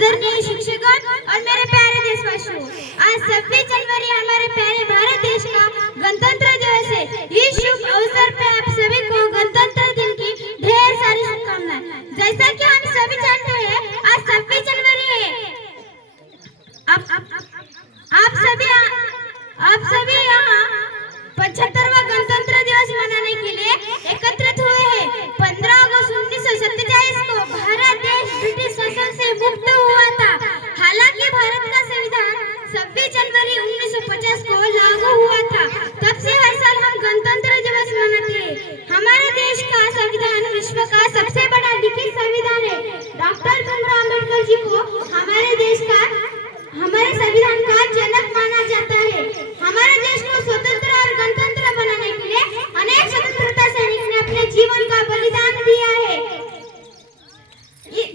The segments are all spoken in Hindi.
आदरणीय शिक्षकगण और मेरे प्यारे देशवासियों, आज 26 जनवरी हमारे प्यारे भारत देश का गणतंत्र दिवस है। इस शुभ अवसर पे आप सभी को गणतंत्र दिन की ढेर सारी शुभकामनाएं। जैसा कि हम सभी जानते हैं, आज 26 जनवरी है। आप सभी यहाँ 75वां गणतंत्र दिवस मनाने के लिए एकत्रित हुए हैं। 15 अगस्त 1947 को भारत देश ब्रिटिश शासन से मुक्त हुआ था। हालांकि भारत का संविधान 26 जनवरी 1950 को लागू हुआ था। तब से हर साल हम गणतंत्र दिवस मनाते हैं। हमारे देश का संविधान विश्व का सबसे बड़ा लिखित संविधान है। डॉक्टर भीमराव अम्बेडकर जी को हमारे संविधान का जनक माना जाता है। हमारे देश को स्वतंत्र और गणतंत्र बनाने के लिए अनेक स्वतंत्रता सैनिक ने अपने जीवन का बलिदान दिया है।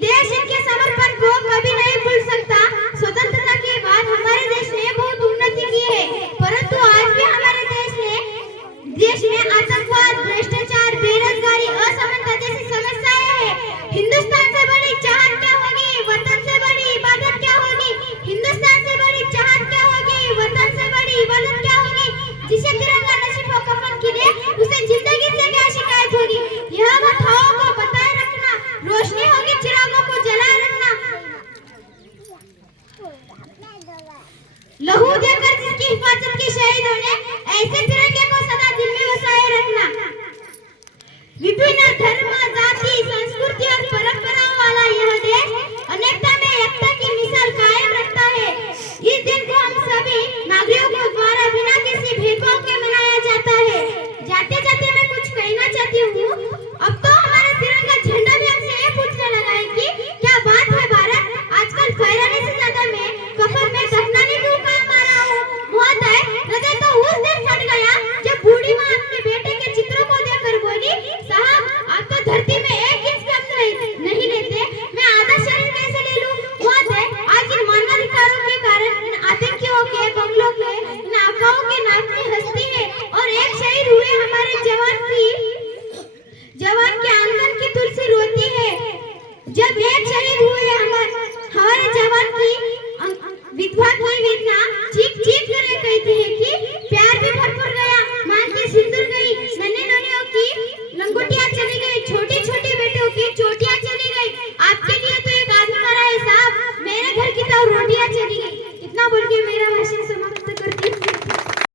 देश इनके समर्पण को कभी नहीं भूल सकता। स्वतंत्रता के बाद हमारे देश ने बहुत उन्नति की है, परंतु आज भी हमारे देश में आतंकवाद, भ्रष्टाचार, बेरोजगारी, असमानता जैसी समस्याएं हैं। हिंदुस्तान से बड़ी चाहत क्या होगी, वतन से बड़ी इबादत क्या होगी। हिंदुस्तान से बड़ी चाहत क्या होगी, वतन से बड़ी इबादत क्या होगी। जिसे तिरंगा नसीब हो कफन के लिए, उसे जिंदगी से क्या शिकायत होगी। यह बात हवा को बताए रखना, रोशनी होगी चिरागों को जलाए रखना। लहू देकर जिसकी हिफाजत की शहीदों ने, ऐसे तिरंगे को सदा दिल में बसाए रखना। विभिन्न धर्म, जाति, संस्कृति और परंपराओं वाला यह देश अनेकता में एकता की मिसाल कायम रखता है। इस दिन को हम सभी नागरिकों द्वारा बिना किसी भेदभाव के मनाया जाता है। जाते जाते मैं कुछ कहना चाहती हूँ। अब तो हमारा तिरंगा झंडा भी हमसे ये पूछने लगा है कि क्या बात है भारत, आजकल फहराने से ज्यादा मैं कफन में दफनाने क्यों काम आ रहा हूँ। महोदय, हृदय तो उस दिन फट गया जब बूढ़ी माँ अपने बेटे के चित्रों को देखकर बोली, साहब आप तो धरती में 1 इंच कम नहीं लेते, मैं आधा शरीर कैसे ले लूं। महोदय, आज इन मानवाधिकारों के कारण इन आतंकियों के बंगलों के इन आकाओं के नाक में हंसती है और एक शहीद हुए हमारे जवान के आंगन की तुलसी रोती है। जब एक शहीद हुए हमारे जवान की विधवा की वेदना चीख चीख कर कहती है कि प्यार भी भरपूर गया, मां की सिंदूर गई, नन्हे नन्हियों की लंगोटियां चली गई, छोटी छोटी बेटियों की चोटियां चली गई। आपके लिए तो एक आदमी मरा है साहब, मेरे घर की तो रोटियां चली गई।